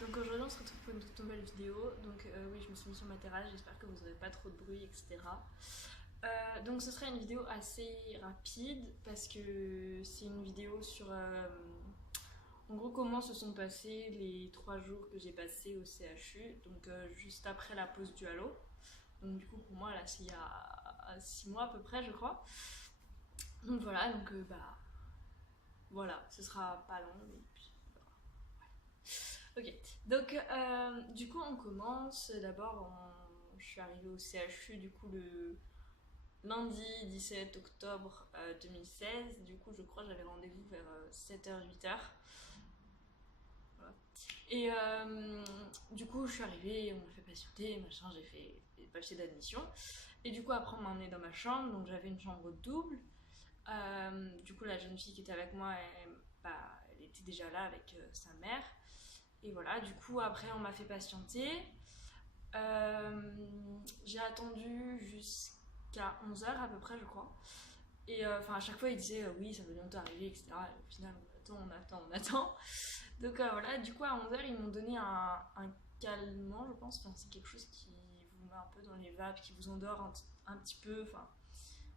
Donc aujourd'hui on se retrouve pour une toute nouvelle vidéo. Donc oui, je me suis mise sur ma terrasse, j'espère que vous n'aurez pas trop de bruit, etc. Donc ce sera une vidéo assez rapide parce que c'est une vidéo sur en gros comment se sont passés les 3 jours que j'ai passés au CHU, donc juste après la pause du halo. Donc du coup pour moi là c'est il y a 6 mois à peu près je crois. Donc voilà, donc voilà, ce sera pas long mais puis ok, donc du coup on commence. D'abord, je suis arrivée au CHU du coup le lundi 17 octobre 2016. Du coup je crois que j'avais rendez-vous vers 7h, 8h. Voilà. Et du coup je suis arrivée, on m'a fait patienter, machin, j'ai fait les papiers d'admission. Et du coup après on m'a emmenée dans ma chambre, donc j'avais une chambre double. Du coup la jeune fille qui était avec moi, elle était déjà là avec sa mère. Et voilà, du coup, après, on m'a fait patienter. J'ai attendu jusqu'à 11h à peu près, je crois. Et enfin, à chaque fois, ils disaient oui, ça va bientôt arriver, etc. Et au final, on attend. Donc voilà, du coup, à 11h, ils m'ont donné un calmant, je pense. Enfin, c'est quelque chose qui vous met un peu dans les vapes, qui vous endort un petit peu. Enfin,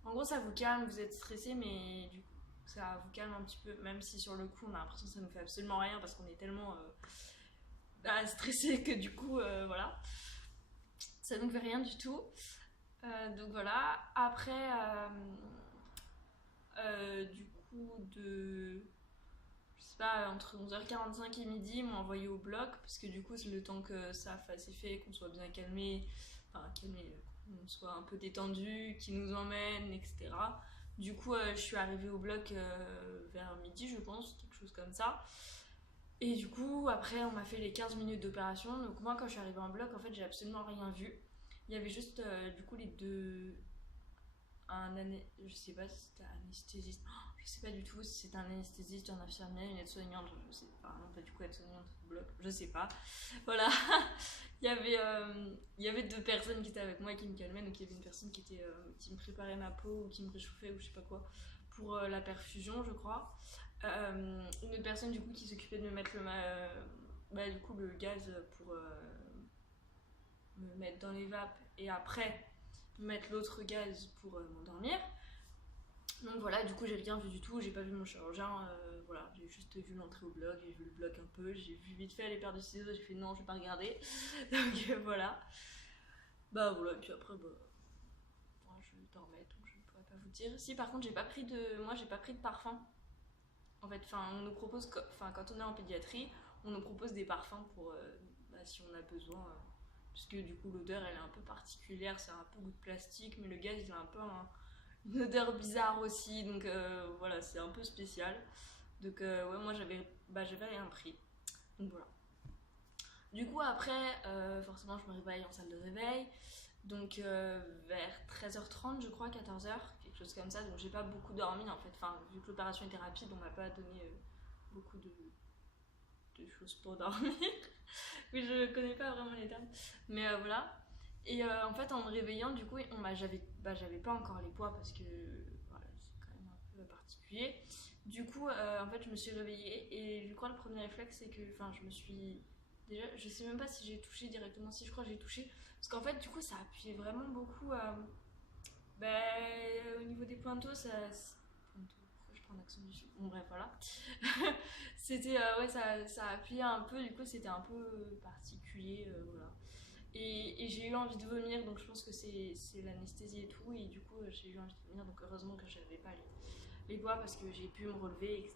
en gros, ça vous calme, vous êtes stressé, mais du coup, ça vous calme un petit peu. Même si sur le coup, on a l'impression que ça nous fait absolument rien parce qu'on est tellement stressé que du coup, voilà. Ça nous fait rien du tout. Donc voilà. Après, du coup, je sais pas, entre 11h45 et midi, ils m'ont envoyé au bloc parce que du coup, c'est le temps que ça fasse effet, qu'on soit bien calmé, enfin calmé, qu'on soit un peu détendu, qu'ils nous emmènent, etc. Du coup, je suis arrivée au bloc vers midi, je pense, quelque chose comme ça. Et du coup, après, on m'a fait les 15 minutes d'opération. Donc, moi, quand je suis arrivée en bloc, en fait, j'ai absolument rien vu. Il y avait juste, du coup, les deux. Je sais pas si c'était un anesthésiste. Oh, je sais pas du tout si c'était un anesthésiste, un infirmier, une aide-soignante. Je sais pas. Non, pas du coup, aide-soignante au bloc. Je sais pas. Voilà. Il y avait 2 personnes qui étaient avec moi et qui me calmaient. Donc, il y avait une personne qui me préparait ma peau ou qui me réchauffait ou je sais pas quoi pour la perfusion, je crois. Une autre personne du coup qui s'occupait de me mettre du coup, le gaz pour me mettre dans les vapes et après me mettre l'autre gaz pour m'endormir. Donc voilà, du coup j'ai rien vu du tout, j'ai pas vu mon chirurgien, voilà, j'ai juste vu l'entrée au bloc, j'ai vu le bloc un peu, j'ai vu vite fait les paires de ciseaux, j'ai fait non, je vais pas regarder. Donc voilà. Bah voilà, et puis après, moi je dormais donc je ne pourrais pas vous dire. Si par contre j'ai pas pris de parfum. En fait, on nous propose, quand on est en pédiatrie, on nous propose des parfums pour si on a besoin. Puisque du coup, l'odeur elle est un peu particulière, c'est un peu goût de plastique, mais le gaz il a un peu une odeur bizarre aussi, donc voilà, c'est un peu spécial. Donc ouais, moi j'avais rien pris. Donc voilà. Du coup, après, forcément, je me réveille en salle de réveil. Donc vers 13h30, je crois, 14h, quelque chose comme ça. Donc j'ai pas beaucoup dormi en fait. Enfin, vu que l'opération était rapide, on m'a pas donné beaucoup de choses pour dormir. Oui, je connais pas vraiment les termes. Mais voilà. Et en fait, en me réveillant, du coup, j'avais pas encore les poids parce que voilà, c'est quand même un peu particulier. Du coup, en fait, je me suis réveillée et je crois le premier réflexe, c'est que, je me suis. Déjà, je sais même pas si j'ai touché directement, si je crois que j'ai touché. Parce qu'en fait, du coup, ça appuyait vraiment beaucoup au niveau des pointeaux, pourquoi je prends l'accent du sud. Bon, bref, voilà. C'était, ouais, ça appuyait un peu, du coup, c'était un peu particulier, voilà. Et j'ai eu envie de vomir, donc je pense que c'est l'anesthésie et tout, et du coup, j'ai eu envie de vomir, donc heureusement que j'avais pas les poids parce que j'ai pu me relever, etc.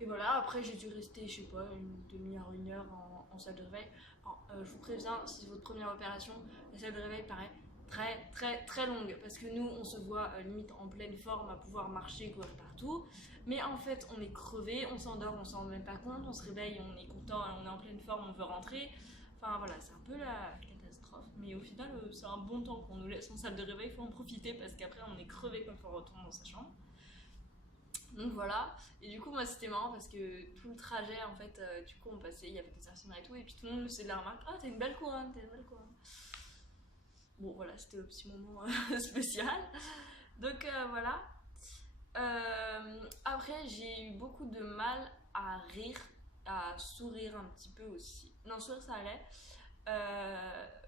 Et voilà, après j'ai dû rester, je sais pas, une demi-heure, 1 heure en salle de réveil. Alors, je vous préviens, si c'est votre première opération, la salle de réveil paraît très très très longue parce que nous on se voit limite en pleine forme à pouvoir marcher, courir partout, mais en fait on est crevé, on s'endort, on s'en rend même pas compte, on se réveille, on est content, on est en pleine forme, on veut rentrer. Enfin voilà, c'est un peu la catastrophe, mais au final c'est un bon temps qu'on nous laisse en salle de réveil, il faut en profiter parce qu'après on est crevé quand il faut retourner dans sa chambre. Donc voilà, et du coup moi c'était marrant parce que tout le trajet en fait, du coup on passait, il y avait des infirmières et tout, et puis tout le monde me faisait de la remarque, ah t'as une belle couronne, t'as une belle couronne. Bon voilà, c'était le petit moment spécial. Donc voilà. Après j'ai eu beaucoup de mal à rire à sourire un petit peu aussi. Non, sourire ça allait.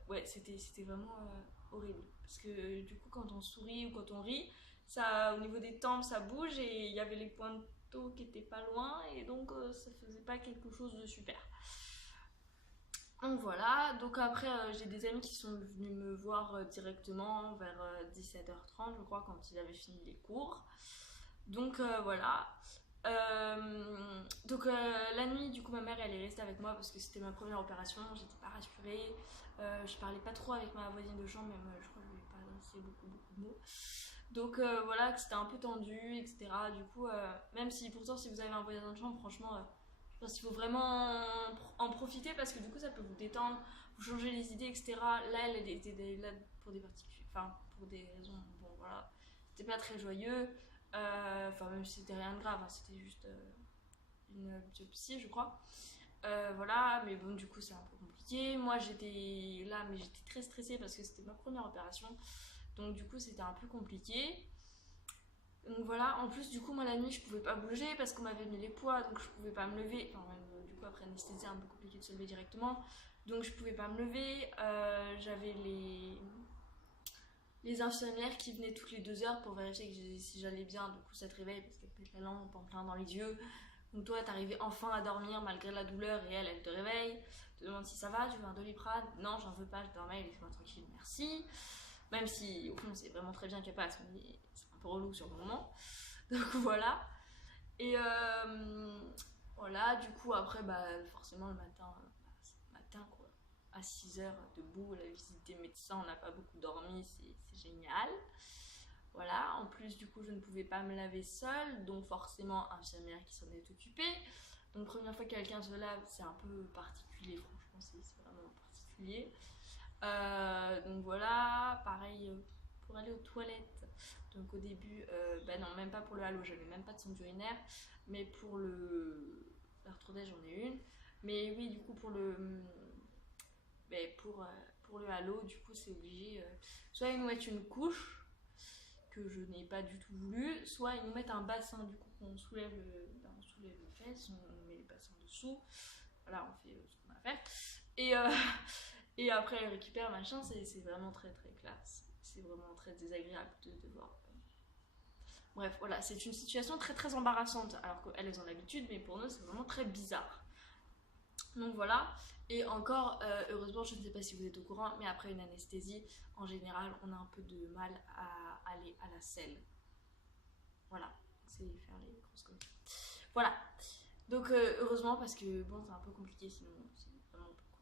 Ouais, c'était vraiment horrible. Parce que du coup, quand on sourit ou quand on rit, ça, au niveau des tempes, ça bouge et il y avait les points de taux qui étaient pas loin et donc ça faisait pas quelque chose de super. Donc voilà, donc après j'ai des amis qui sont venus me voir directement vers 17h30 je crois quand ils avaient fini les cours. Donc voilà. Donc la nuit du coup ma mère elle est restée avec moi parce que c'était ma première opération, j'étais pas rassurée, je parlais pas trop avec ma voisine de chambre, même je crois que je lui ai pas adressé beaucoup de mots. Donc voilà, que c'était un peu tendu, etc. Du coup, même si pourtant si vous avez un voisin de chambre, franchement, je pense qu'il faut vraiment en profiter parce que du coup ça peut vous détendre, vous changer les idées, etc. Là, elle était là pour des particuliers, enfin pour des raisons, bon voilà, c'était pas très joyeux. Enfin même si c'était rien de grave, hein, c'était juste une biopsie, je crois. Voilà, mais bon, du coup, c'est un peu compliqué. Moi, j'étais là, mais j'étais très stressée parce que c'était ma première opération. Donc, du coup, c'était un peu compliqué. Donc, voilà. En plus, du coup, moi, la nuit, je pouvais pas bouger parce qu'on m'avait mis les poids. Donc, je pouvais pas me lever. Enfin, même, du coup, après anesthésie, c'est un peu compliqué de se lever directement. Donc, je pouvais pas me lever. J'avais les infirmières qui venaient toutes les 2 heures pour vérifier que si j'allais bien. Du coup, ça te réveille parce qu'elle te met la lampe en plein dans les yeux. Donc toi, t'arrivais enfin à dormir malgré la douleur et elle te réveille, te demande si ça va, tu veux un Doliprane? Non, j'en veux pas, je dormais, laissez-moi tranquille, merci. Même si au fond c'est vraiment très bien qu'elle passe, mais c'est un peu relou sur le moment. Donc voilà. Et voilà, du coup après, bah, forcément le matin quoi, à 6h debout, la visite des médecins, on n'a pas beaucoup dormi, c'est génial. Voilà, en plus du coup je ne pouvais pas me laver seule, donc forcément infirmière qui s'en est occupée. Donc première fois que quelqu'un se lave, c'est un peu particulier, franchement c'est vraiment particulier. Donc voilà, pareil pour aller aux toilettes. Donc au début, bah non même pas pour le halo, j'avais même pas de sonde urinaire, mais pour l'arthrodèse j'en ai une. Mais oui du coup pour le halo, du coup c'est obligé, soit ils nous mettent une couche que je n'ai pas du tout voulu, soit ils nous mettent un bassin du coup qu'on soulève, on soulève les fesses, on met les bassins dessous, voilà on fait ce qu'on a à faire et après ils récupèrent machin, c'est vraiment très très classe, c'est vraiment très désagréable de voir. Bref voilà, c'est une situation très très embarrassante alors qu'elles elles ont l'habitude mais pour nous c'est vraiment très bizarre. Donc voilà, et encore, heureusement, je ne sais pas si vous êtes au courant, mais après une anesthésie, en général, on a un peu de mal à aller à la selle. Voilà, c'est faire les grosses comme ça. Voilà, donc heureusement, parce que bon, c'est un peu compliqué sinon, c'est vraiment pas cool.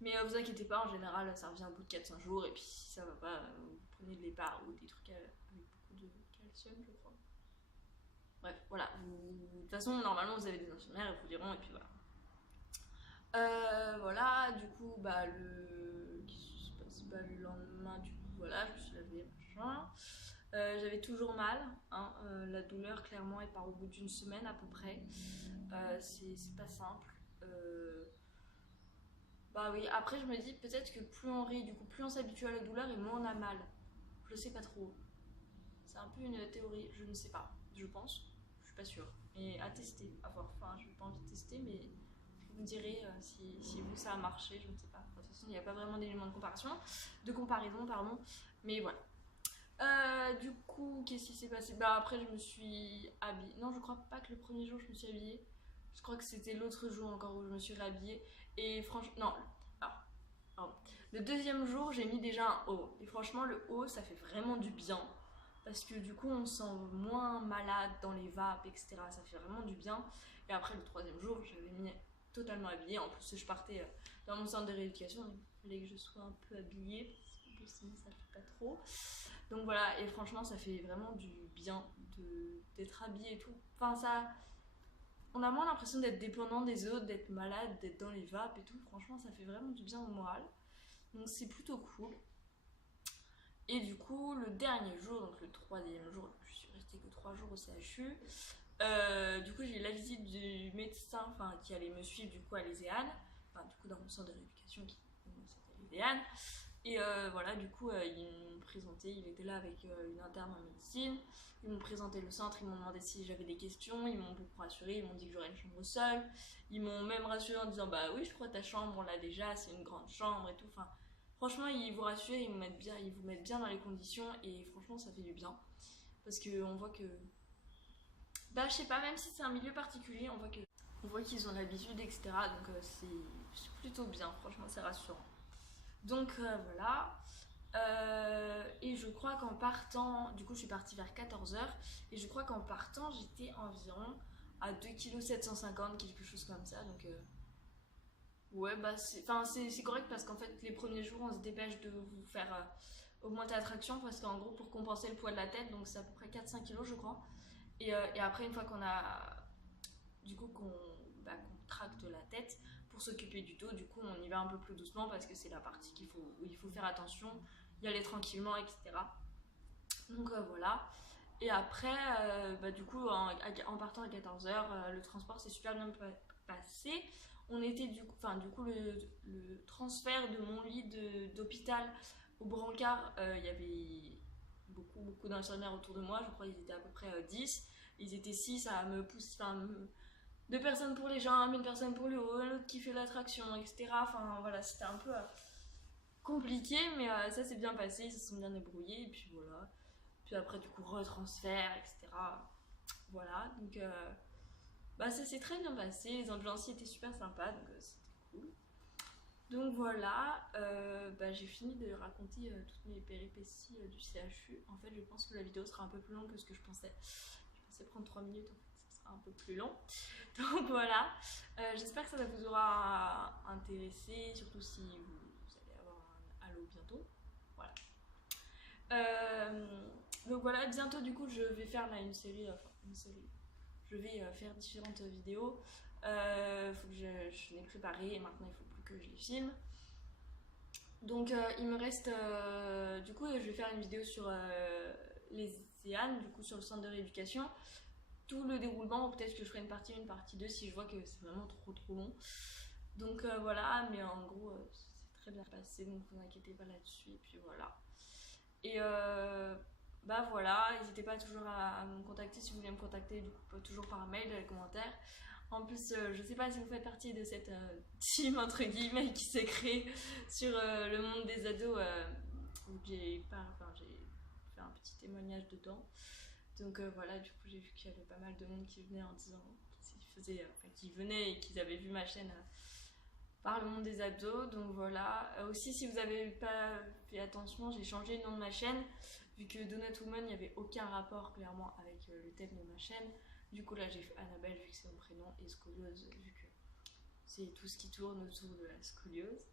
Mais vous inquiétez pas, en général, ça revient au bout de 4-5 jours, et puis si ça va pas, vous prenez de l'épar ou des trucs avec beaucoup de calcium, je crois. Bref, voilà, de toute façon, normalement, vous avez des infirmières, ils vous diront, et puis voilà. Voilà, du coup, bah, qu'est-ce qui se passe? Bah, le lendemain, du coup, voilà, je me suis lavée, machin. J'avais toujours mal, hein, la douleur, clairement, elle part au bout d'une semaine à peu près. C'est pas simple. Bah oui, après, je me dis peut-être que plus on rit, du coup, plus on s'habitue à la douleur et moins on a mal. Je sais pas trop. C'est un peu une théorie, je ne sais pas. Je pense, je suis pas sûre. Mais à tester, à voir. Enfin, je n'ai pas envie de tester, mais vous me direz si vous ça a marché, je ne sais pas. De toute façon, il n'y a pas vraiment d'éléments de comparaison, pardon. Mais voilà. Du coup, qu'est-ce qui s'est passé? Bah après, je me suis habillée. Non, je crois pas que le premier jour je me suis habillée. Je crois que c'était l'autre jour encore où je me suis réhabillée. Et franchement, non. Alors, pardon. Le deuxième jour, j'ai mis déjà un haut. Et franchement, le haut, ça fait vraiment du bien. Parce que du coup, on se sent moins malade dans les vapes, etc. Ça fait vraiment du bien. Et après, le troisième jour, j'avais mis totalement habillée. En plus, je partais dans mon centre de rééducation. Donc il fallait que je sois un peu habillée. Parce que sinon, ça fait pas trop. Donc voilà, et franchement, ça fait vraiment du bien d'être habillée et tout. Enfin, ça. On a moins l'impression d'être dépendant des autres, d'être malade, d'être dans les vapes et tout. Franchement, ça fait vraiment du bien au moral. Donc c'est plutôt cool. Et du coup, le dernier jour, donc le troisième jour, je suis restée que 3 jours au CHU. Du coup, j'ai eu la visite du médecin qui allait me suivre du coup à l'Éséane. Enfin, du coup, dans mon centre de rééducation qui s'appelle l'Éséane. Et voilà, du coup, ils m'ont présenté, il était là avec une interne en médecine. Ils m'ont présenté le centre, ils m'ont demandé si j'avais des questions, ils m'ont beaucoup rassuré, ils m'ont dit que j'aurais une chambre seule. Ils m'ont même rassuré en disant bah oui, je crois que ta chambre, on l'a déjà, c'est une grande chambre et tout. Enfin, franchement, ils vous rassurent, ils vous mettent bien dans les conditions et franchement, ça fait du bien. Parce qu'on voit que, bah je sais pas, même si c'est un milieu particulier, on voit qu'ils ont l'habitude, etc. Donc c'est plutôt bien, franchement, c'est rassurant. Donc voilà. Et je crois qu'en partant, du coup je suis partie vers 14h, et je crois qu'en partant j'étais environ à 2,750 kg, quelque chose comme ça. Donc ouais, bah c'est correct parce qu'en fait les premiers jours on se dépêche de vous faire augmenter la traction parce qu'en gros pour compenser le poids de la tête, donc c'est à peu près 4-5 kg je crois. Et après une fois qu'on a, du coup qu'on tracte la tête pour s'occuper du dos, du coup on y va un peu plus doucement parce que c'est la partie où il faut faire attention, y aller tranquillement, etc. Donc voilà. Et après, du coup, en partant à 14h, le transport s'est super bien passé. On était du coup le transfert de mon lit d'hôpital au brancard, il y avait beaucoup d'infirmières autour de moi, je crois qu'ils étaient à peu près 10. Ils étaient 6 à me pousser, deux personnes pour les jambes, une personne pour le haut, l'autre qui fait l'attraction, etc. Enfin voilà, c'était un peu compliqué, mais ça s'est bien passé, ils se sont bien débrouillés, et puis voilà. Puis après, du coup, retransfert, etc. Voilà, donc ça s'est très bien passé, les ambulanciers étaient super sympas, donc c'était cool. Donc voilà, j'ai fini de raconter toutes mes péripéties du CHU. En fait, je pense que la vidéo sera un peu plus longue que ce que je pensais. Je pensais prendre 3 minutes, en fait, ça sera un peu plus long. Donc voilà, j'espère que ça vous aura intéressé, surtout si vous allez avoir un halo bientôt. Voilà. Donc voilà, bientôt du coup je vais faire là une série. Je vais faire différentes vidéos. Faut que je l'ai préparé et maintenant il faut plus que je les filme. Donc il me reste du coup je vais faire une vidéo sur les EAN, du coup sur le centre de rééducation. Tout le déroulement, ou peut-être que je ferai une partie 1, une partie 2 si je vois que c'est vraiment trop long. Donc voilà, mais en gros c'est très bien passé, donc vous inquiétez pas là-dessus. Et puis voilà. Et voilà, n'hésitez pas toujours à me contacter si vous voulez me contacter, du coup toujours par mail dans les commentaires. En plus, je sais pas si vous faites partie de cette team entre guillemets qui s'est créée sur le monde des ados, où j'ai fait un petit témoignage dedans. Donc voilà, du coup j'ai vu qu'il y avait pas mal de monde qui venait en disant qu'ils venaient et qu'ils avaient vu ma chaîne par le monde des ados. Donc voilà, aussi si vous avez pas fait attention, j'ai changé le nom de ma chaîne vu que Donut Woman, il n'y avait aucun rapport clairement avec le thème de ma chaîne. Du coup là j'ai fait Annabelle vu que c'est mon prénom, et scoliose vu que c'est tout ce qui tourne autour de la scoliose.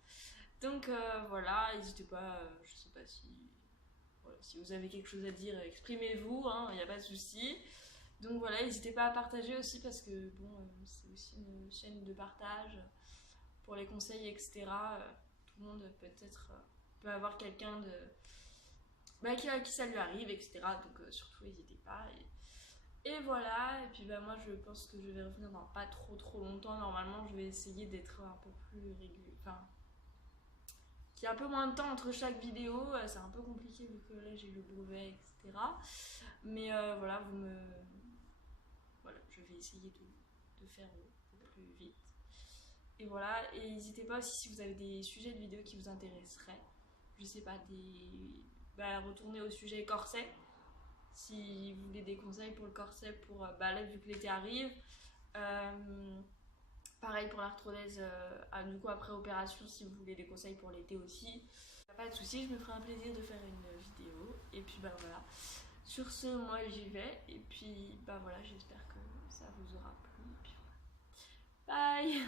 Donc voilà, n'hésitez pas, je sais pas si vous avez quelque chose à dire, exprimez-vous, il n'y a pas de souci. Donc voilà, n'hésitez pas à partager aussi parce que bon, c'est aussi une chaîne de partage pour les conseils, etc. Tout le monde peut-être peut avoir quelqu'un qui ça lui arrive, etc. Donc surtout n'hésitez pas. Et voilà, et puis moi je pense que je vais revenir dans pas trop longtemps. Normalement je vais essayer d'être un peu plus régulier, qu'il y ait un peu moins de temps entre chaque vidéo. C'est un peu compliqué vu que là j'ai le brevet, etc. Mais voilà, je vais essayer de faire au plus vite. Et voilà, et n'hésitez pas aussi si vous avez des sujets de vidéos qui vous intéresseraient. Je sais pas, retourner au sujet corset. Si vous voulez des conseils pour le corset, pour là vu que l'été arrive. Pareil pour l'arthrodèse, du coup après opération, si vous voulez des conseils pour l'été aussi. Pas de soucis, je me ferai un plaisir de faire une vidéo. Et puis voilà. Sur ce, moi j'y vais. Et puis voilà, j'espère que ça vous aura plu. Et puis voilà. Bye!